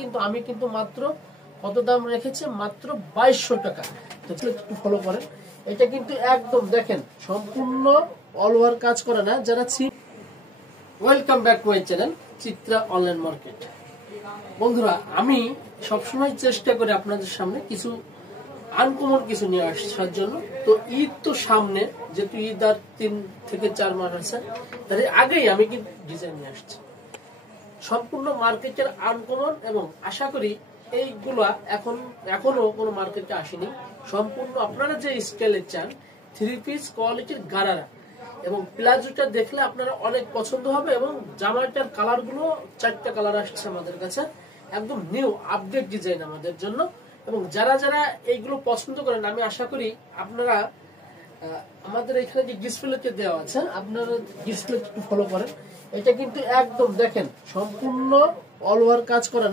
কিন্তু আমি কিন্তু মাত্র কত দাম রেখেছি, মাত্র 2200 টাকা। তো একটু ফলো করেন। এটা কিন্তু একদম দেখেন সম্পূর্ণ অল ওভার কাজ করে না যারা welcome back to my channel Chitra online market. বন্ধুরা, আমি সবসময় চেষ্টা করি আপনাদের সামনে কিছু আনকমন কিছু নিয়ে আসার জন্য। তো ঈদ তো সামনে, যেহেতু ঈদ আর 3 থেকে 4 মাস আছে, তার আগেই আমি কিন্তু ডিজাইন নিয়ে আসছি সম্পূর্ণ মার্কেটের আনকমন, এবং আশা করি এইগুলা এখনো কোনো মার্কেটে আসেনি। সম্পূর্ণ আপনারা যে স্টাইলে চান 3 পিস কোয়ালিটির গারারা, এবং প্লাজোটা দেখলে আপনারা অনেক পছন্দ হবে। এবং জামাটার কালার গুলো 4টা কালার আসছে আমাদের কাছে, একদম নিউ আপডেট ডিজাইন আমাদের জন্য। এবং যারা যারা এইগুলো পছন্দ করেন, আমি আশা করি আপনারা আমাদের এখানে যে ডিসপ্লেতে দেওয়া আছে, আপনারা ডিসপ্লে একটু ফলো করেন। এটা কিন্তু একদম দেখেন সম্পূর্ণ অল ওভার কাজ করে না।